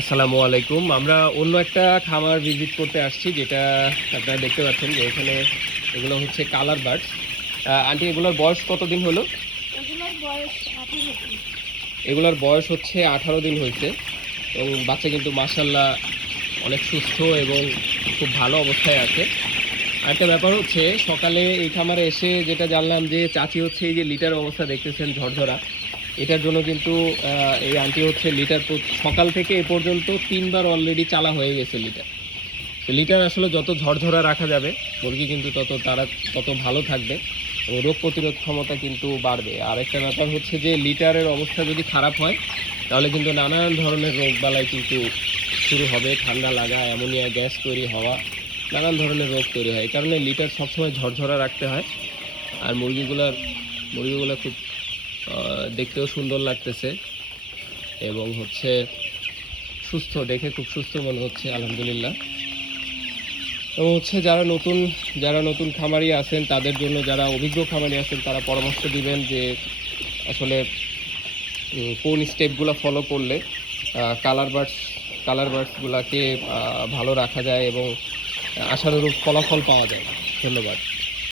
আসসালামু আলাইকুম। আমরা অন্য একটা খামার ভিজিট করতে আসছি, যেটা আপনারা দেখতে পাচ্ছেন যে এখানে এগুলো হচ্ছে কালার বার্ডস। আন্টি, এগুলোর বয়স কতদিন হলো? এগুলোর বয়স 18 দিন। এগুলোর বয়স হচ্ছে 18 দিন হয়েছে এবং বাচ্চা কিন্তু মাশাআল্লাহ অনেক সুস্থ এবং খুব ভালো অবস্থায় আছে। আরেকটা ব্যাপার হচ্ছে, সকালে এই খামারে এসে যেটা জানলাম যে চাচি হচ্ছে এই যে লিটার অবস্থা দেখতেছেন ঝরঝরা, এটার জন্য কিন্তু এই আন্টি হচ্ছে লিটার সকাল থেকে এ পর্যন্ত 3বার অলরেডি চালা হয়ে গেছে লিটার। তো লিটার আসলে যত ঝরঝরা রাখা যাবে মুরগি কিন্তু তত ভালো থাকবে এবং রোগ প্রতিরোধ ক্ষমতা কিন্তু বাড়বে। আর একটা ব্যাপার হচ্ছে যে লিটারের অবস্থা যদি খারাপ হয় তাহলে কিন্তু নানান ধরনের রোগ বালাই কিন্তু শুরু হবে, ঠান্ডা লাগা, অ্যামোনিয়া গ্যাস তৈরি হওয়া, নানান ধরনের রোগ তৈরি হয়। এই কারণে লিটার সবসময় ঝরঝরা রাখতে হয়। আর মুরগিগুলো খুব দেখতেও সুন্দর লাগতেছে এবং হচ্ছে সুস্থ, দেখে খুব সুস্থ মনে হচ্ছে আলহামদুলিল্লাহ। এবং হচ্ছে যারা নতুন খামারি আছেন তাদের জন্য, যারা অভিজ্ঞ খামারি আছেন তারা পরামর্শ দিবেন যে আসলে কোন স্টেপগুলো ফলো করলে কালার বার্ডসগুলোকে ভালো রাখা যায় এবং আশানুরূপ ফলাফল পাওয়া যায়। ধন্যবাদ।